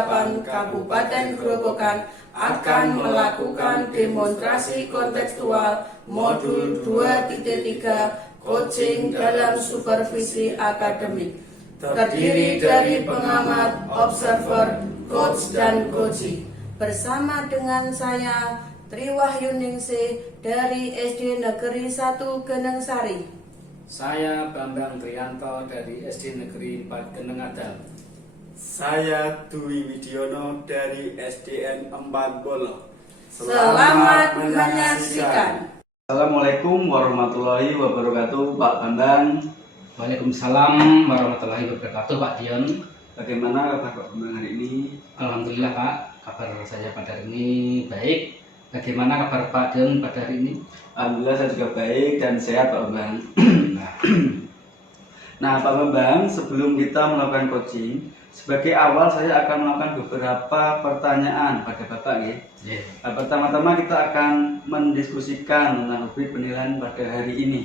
8 Kabupaten Grobogan akan melakukan demonstrasi kontekstual modul 2.3 coaching dalam supervisi akademik. Terdiri dari pengamat, observer, coach, dan coachee. Bersama dengan saya, Triwahyuningsih dari SD Negeri 1 Genengsari. Saya Bambang Trianto dari SD Negeri 4 Genengadal. Saya Dwi Widiono dari SDN 4 Bolo. Selamat menyaksikan. Assalamualaikum warahmatullahi wabarakatuh, Pak Bambang. Waalaikumsalam warahmatullahi wabarakatuh, Pak Dion. Bagaimana kabar Pak Bambang hari ini? Alhamdulillah, Pak. Kabar saya pada hari ini baik. Bagaimana kabar Pak Dion pada hari ini? Alhamdulillah saya juga baik dan sehat, Pak Bambang. Nah, Pak Bambang, sebelum kita melakukan coaching, sebagai awal saya akan melakukan beberapa pertanyaan pada Bapak ya. Nah, pertama-tama kita akan mendiskusikan tentang rubrik penilaian pada hari ini.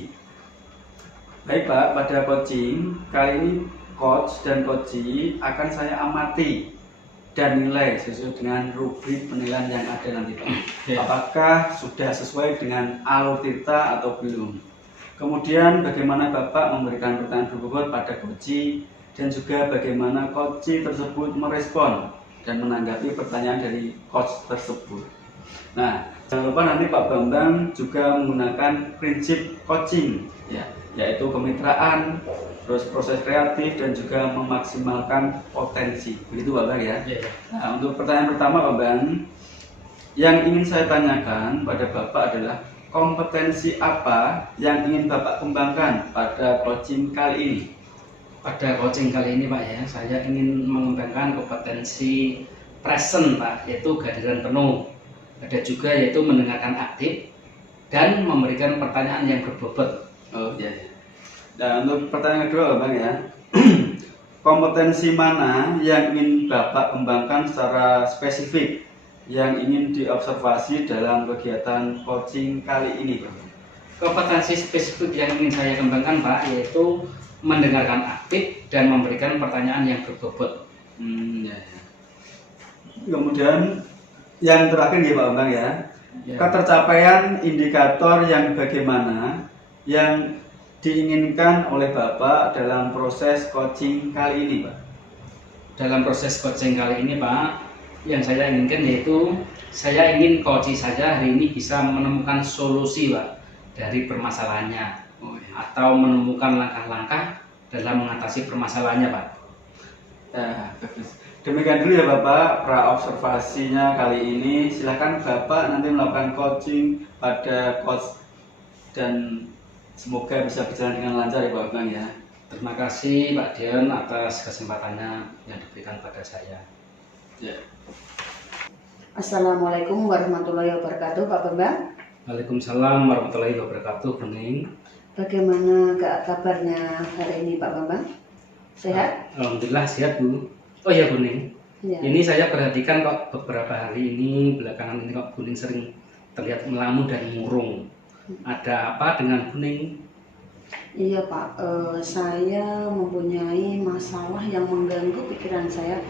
Baik Pak, pada coaching kali ini coach dan coachee akan saya amati dan nilai sesuai dengan rubrik penilaian yang ada nanti Pak. Apakah sudah sesuai dengan alur kita atau belum? Kemudian bagaimana Bapak memberikan pertanyaan berbobot pada coachee dan juga bagaimana coachee tersebut merespon dan menanggapi pertanyaan dari coach tersebut. Nah, jangan lupa nanti Pak Bambang juga menggunakan prinsip coaching ya, yaitu kemitraan, terus proses kreatif dan juga memaksimalkan potensi. Begitu Pak Bang ya. Nah, untuk pertanyaan pertama Pak Bang, yang ingin saya tanyakan pada Bapak adalah kompetensi apa yang ingin Bapak kembangkan pada coaching kali ini? Pada coaching kali ini Pak ya, saya ingin mengembangkan kompetensi present Pak, yaitu kehadiran penuh. Ada juga yaitu mendengarkan aktif dan memberikan pertanyaan yang berbobot. Oh iya. Dan untuk pertanyaan kedua Bang ya, kompetensi mana yang ingin Bapak kembangkan secara spesifik yang ingin diobservasi dalam kegiatan coaching kali ini Pak? Kompetensi spesifik yang ingin saya kembangkan Pak, yaitu mendengarkan aktif dan memberikan pertanyaan yang berbobot. Ya. Kemudian yang terakhir ya Pak Bambang ya, ketercapaian indikator yang bagaimana yang diinginkan oleh Bapak dalam proses coaching kali ini Pak? Dalam proses coaching kali ini Pak, yang saya inginkan yaitu saya ingin coaching saja hari ini bisa menemukan solusi Pak dari permasalahannya, atau menemukan langkah-langkah dalam mengatasi permasalahannya Pak. Ya, demikian dulu ya Bapak pra-observasinya kali ini. Silahkan Bapak nanti melakukan coaching pada coach dan semoga bisa berjalan dengan lancar ya Pak Bang ya. Terima kasih Pak Dion atas kesempatannya yang diberikan pada saya. Ya. Assalamualaikum warahmatullahi wabarakatuh, Pak Bambang. Waalaikumsalam warahmatullahi wabarakatuh, Bening. Bagaimana kabarnya hari ini Pak Bambang? Sehat? Alhamdulillah sehat Bu. Oh ya Bening, Ya. ini saya perhatikan kok beberapa hari ini belakangan ini kok Bening sering terlihat melamun dan murung. Ada apa dengan Bening? Iya Pak, saya mempunyai masalah yang mengganggu pikiran saya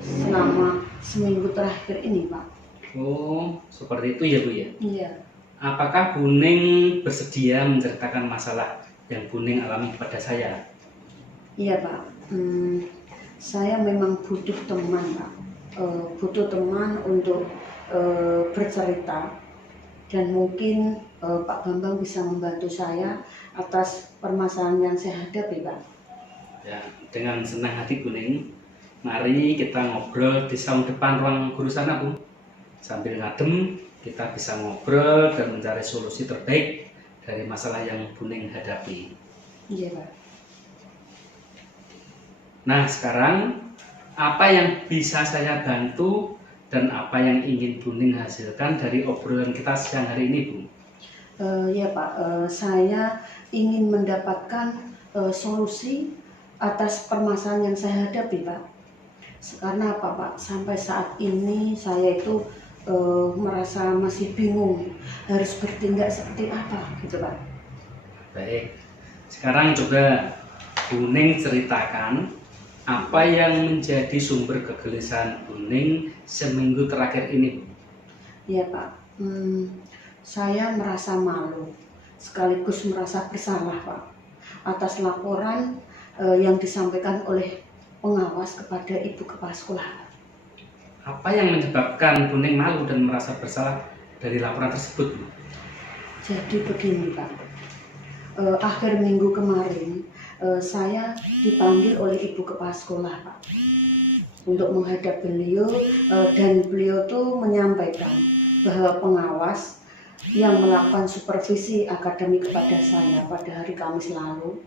selama seminggu terakhir ini Pak. Oh, seperti itu ya Bu ya. Iya. Apakah Bening bersedia menceritakan masalah yang Bening alami kepada saya? Iya Pak, saya memang butuh teman Pak, butuh teman untuk bercerita dan mungkin Pak Bambang bisa membantu saya atas permasalahan yang saya hadapi Pak. Ya, dengan senang hati Bening, mari kita ngobrol di saung depan ruang guru sana Bu. Sambil ngadem, kita bisa ngobrol dan mencari solusi terbaik dari masalah yang Bening hadapi. Iya Pak. Nah sekarang apa yang bisa saya bantu dan apa yang ingin Bening hasilkan dari obrolan kita siang hari ini Bu? Ya Pak, saya ingin mendapatkan solusi atas permasalahan yang saya hadapi Pak. Karena apa Pak, sampai saat ini saya itu merasa masih bingung harus bertindak seperti apa gitu Pak. Baik, sekarang coba Bening ceritakan apa yang menjadi sumber kegelisahan Buning seminggu terakhir ini, Bu? Iya Pak, saya merasa malu sekaligus merasa bersalah Pak atas laporan yang disampaikan oleh pengawas kepada Ibu Kepala Sekolah. Apa yang menyebabkan Buning malu dan merasa bersalah dari laporan tersebut, Bu? Jadi begini Pak, akhir minggu kemarin saya dipanggil oleh Ibu Kepala Sekolah Pak untuk menghadap beliau, dan beliau tuh menyampaikan bahwa pengawas yang melakukan supervisi akademik kepada saya pada hari Kamis lalu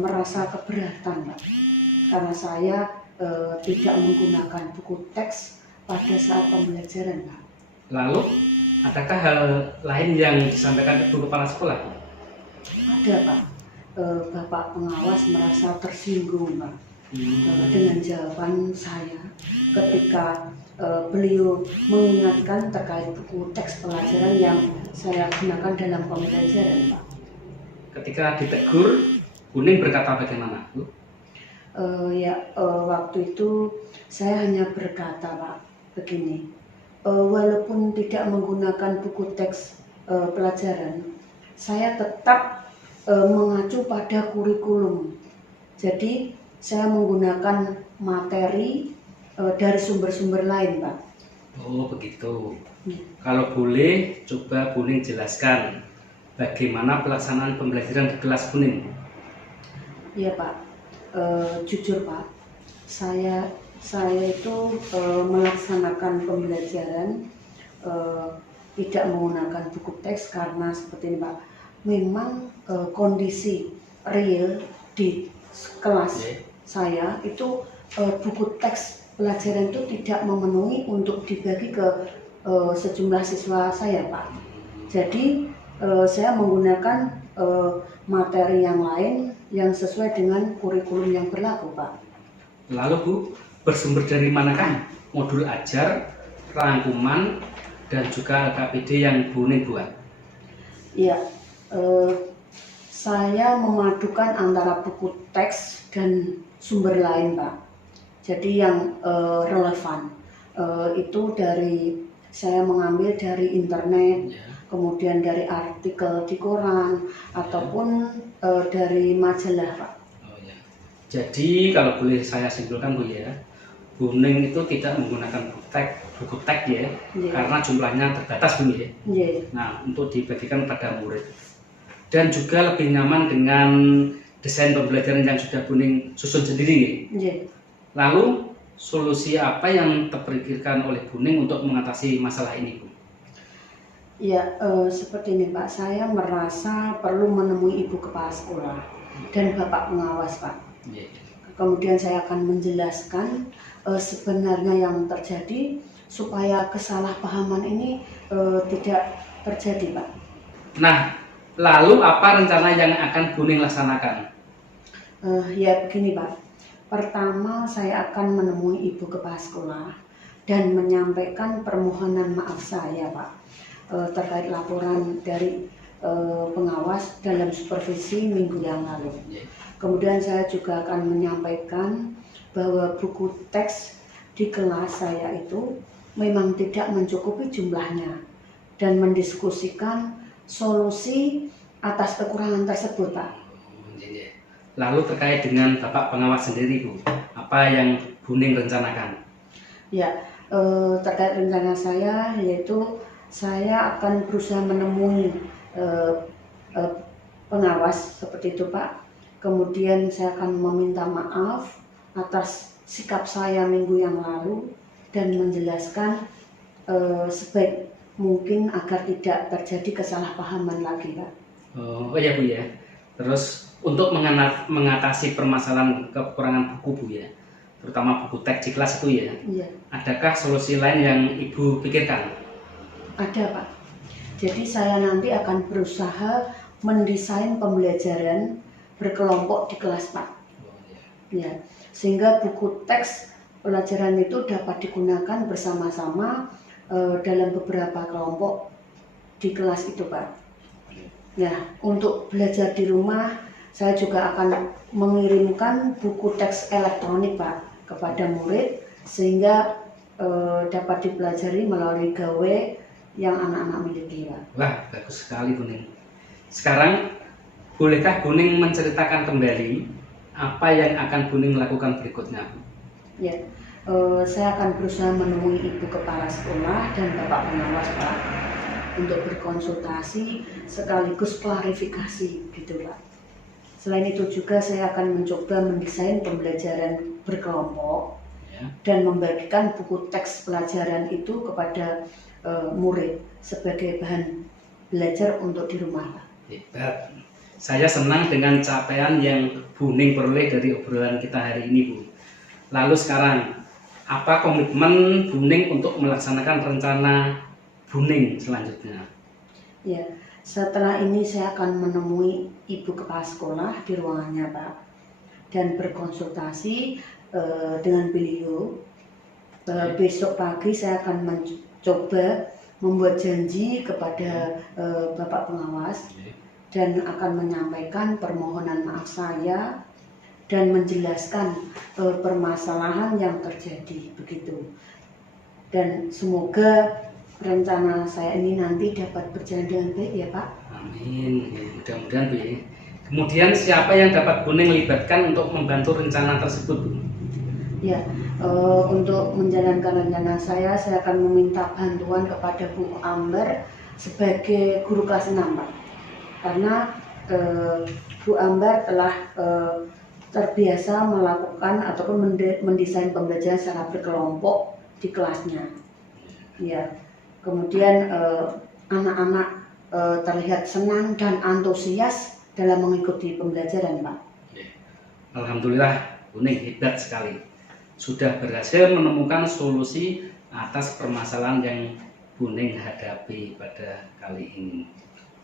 merasa keberatan Pak, karena saya tidak menggunakan buku teks pada saat pembelajaran Pak. Lalu, adakah hal lain yang disampaikan Ibu Kepala Sekolah? Ada Pak, Bapak pengawas merasa tersinggung Pak dengan jawaban saya ketika beliau mengingatkan terkait buku teks pelajaran yang saya gunakan dalam pembelajaran Pak. Ketika ditegur, Buning berkata bagaimana, Bu? Waktu itu saya hanya berkata Pak begini, walaupun tidak menggunakan buku teks pelajaran, saya tetap mengacu pada kurikulum. Jadi saya menggunakan materi dari sumber-sumber lain Pak. Oh begitu. Ya. Kalau boleh, coba Buning jelaskan bagaimana pelaksanaan pembelajaran di kelas Buning. Iya Pak, jujur Pak, saya itu melaksanakan pembelajaran tidak menggunakan buku teks karena seperti ini Pak, memang kondisi real di kelas saya itu buku teks pelajaran itu tidak memenuhi untuk dibagi ke sejumlah siswa saya Pak. Jadi saya menggunakan materi yang lain yang sesuai dengan kurikulum yang berlaku Pak. Lalu Bu, bersumber dari manakah modul ajar, rangkuman, dan juga LKPD yang Buning buat? Iya, saya memadukan antara buku teks dan sumber lain Pak. Jadi yang relevan itu saya mengambil dari internet, kemudian dari artikel di koran, ataupun dari majalah Pak. Jadi kalau boleh saya simpulkan Bu ya, Buning itu tidak menggunakan buku teks ya, karena jumlahnya terbatas Bu ya. Nah, untuk dibagikan pada murid. Dan juga lebih nyaman dengan desain pembelajaran yang sudah Buning susun sendiri ya. Lalu solusi apa yang terpikirkan oleh Buning untuk mengatasi masalah ini Bu? Ya, seperti ini Pak, saya merasa perlu menemui Ibu Kepala Sekolah dan Bapak pengawas Pak. Kemudian saya akan menjelaskan sebenarnya yang terjadi supaya kesalahpahaman ini tidak terjadi Pak. Nah, lalu apa rencana yang akan Buning laksanakan? Ya begini Pak, pertama saya akan menemui Ibu Kepala Sekolah dan menyampaikan permohonan maaf saya Pak terkait laporan dari pengawas dalam supervisi minggu yang lalu. Kemudian saya juga akan menyampaikan bahwa buku teks di kelas saya itu memang tidak mencukupi jumlahnya dan mendiskusikan solusi atas kekurangan tersebut Pak. Lalu terkait dengan Bapak pengawas sendiri Bu, apa yang Buning rencanakan? Ya, terkait rencana saya yaitu saya akan berusaha menemui pengawas seperti itu Pak. Kemudian saya akan meminta maaf atas sikap saya minggu yang lalu dan menjelaskan sebaik mungkin agar tidak terjadi kesalahpahaman lagi Pak. Oh iya Bu ya. Terus untuk mengatasi permasalahan kekurangan buku Bu ya, terutama buku teks di kelas itu ya, adakah solusi lain yang Ibu pikirkan? Ada Pak. Jadi saya nanti akan berusaha mendesain pembelajaran berkelompok di kelas Pak. Ya, sehingga buku teks pelajaran itu dapat digunakan bersama-sama dalam beberapa kelompok di kelas itu Pak. Nah, untuk belajar di rumah saya juga akan mengirimkan buku teks elektronik Pak kepada murid sehingga dapat dipelajari melalui gawe yang anak-anak miliki Pak. Wah, bagus sekali Bu Ning. Sekarang bolehkah Bu Ning menceritakan kembali apa yang akan Bu Ning lakukan berikutnya? Ya, saya akan berusaha menemui ibu kepala sekolah dan bapak pengawas Pak untuk berkonsultasi sekaligus klarifikasi gitu Pak. Selain itu juga saya akan mencoba mendesain pembelajaran berkelompok dan membagikan buku teks pelajaran itu kepada murid sebagai bahan belajar untuk di rumah Pak. Hebat. Saya senang dengan capaian yang Bu Ning peroleh dari obrolan kita hari ini Bu. Lalu sekarang, apa komitmen Bu Ning untuk melaksanakan rencana Bu Ning selanjutnya? Ya, setelah ini saya akan menemui ibu kepala sekolah di ruangannya Pak dan berkonsultasi dengan beliau. Besok pagi saya akan mencoba membuat janji kepada bapak pengawas dan akan menyampaikan permohonan maaf saya dan menjelaskan permasalahan yang terjadi begitu. Dan semoga rencana saya ini nanti dapat berjalan dengan baik ya Pak. Amin. Ya, mudah-mudahan Bu ya. Kemudian siapa yang dapat Bu Ning libatkan untuk membantu rencana tersebut Bu? Ya, untuk menjalankan rencana saya akan meminta bantuan kepada Bu Ambar sebagai guru kelas 6 Pak. Karena Bu Ambar telah terbiasa melakukan ataupun mendesain pembelajaran secara berkelompok di kelasnya. Ya, kemudian anak-anak terlihat senang dan antusias dalam mengikuti pembelajaran Pak. Alhamdulillah Bu Ning hebat sekali. Sudah berhasil menemukan solusi atas permasalahan yang Bu Ning hadapi pada kali ini.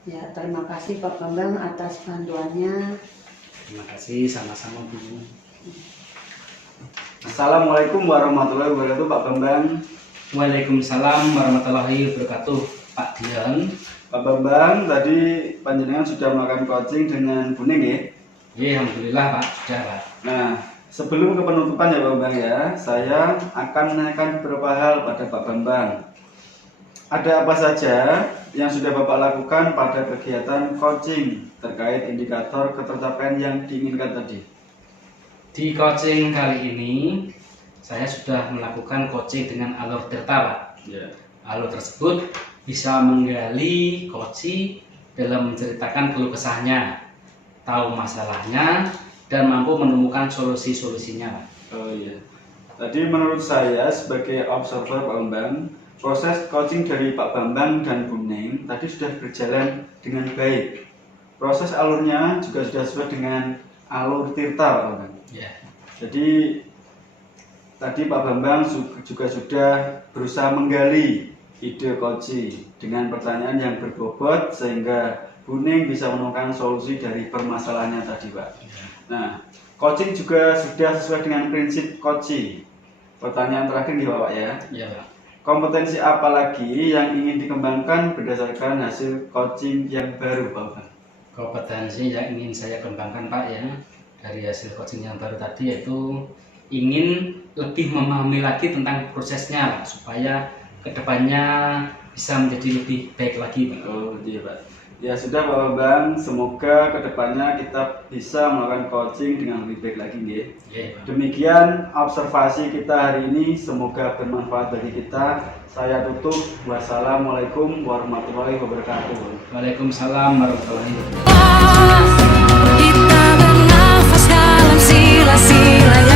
Ya, terima kasih Pak Bambang atas bantuannya. Terima kasih, sama-sama Bu. Assalamualaikum warahmatullahi wabarakatuh Pak Bambang. Waalaikumsalam warahmatullahi wabarakatuh Pak Dian. Pak Bambang, tadi panjenengan sudah melakukan coaching dengan Bu Ning ya? Ya, alhamdulillah Pak, sudah Pak. Nah, sebelum ke penutupan ya Pak Bambang ya, saya akan menanyakan beberapa hal pada Pak Bambang. Ada apa saja yang sudah Bapak lakukan pada kegiatan coaching terkait indikator ketercapaian yang diinginkan tadi? Di coaching kali ini, saya sudah melakukan coaching dengan alur delta Pak. Ya. Alur tersebut bisa menggali coach dalam menceritakan keluh kesahnya, tahu masalahnya, dan mampu menemukan solusi-solusinya Pak. Oh iya. Tadi menurut saya sebagai observer Pak Bambang, proses coaching dari Pak Bambang dan Bu Ning tadi sudah berjalan dengan baik. Proses alurnya juga sudah sesuai dengan alur Tirta Pak Bambang. Ya. Jadi tadi Pak Bambang juga sudah berusaha menggali ide coaching dengan pertanyaan yang berbobot sehingga Bu Ning bisa menemukan solusi dari permasalahannya tadi Pak. Nah, coaching juga sudah sesuai dengan prinsip coaching. Pertanyaan terakhir nih Bapak ya. Iya Pak. Kompetensi apa lagi yang ingin dikembangkan berdasarkan hasil coaching yang baru Bapak? Kompetensi yang ingin saya kembangkan Pak ya dari hasil coaching yang baru tadi yaitu ingin lebih memahami lagi tentang prosesnya Pak, supaya kedepannya bisa menjadi lebih baik lagi Pak. Oh iya Pak. Ya sudah Pak Bambang, semoga kedepannya kita bisa melakukan coaching dengan lebih baik lagi nih. Ya, Pak. Demikian observasi kita hari ini, semoga bermanfaat bagi kita. Saya tutup. Wassalamualaikum warahmatullahi wabarakatuh. Waalaikumsalam warahmatullahi wabarakatuh. Kita bernafas dalam sila-sila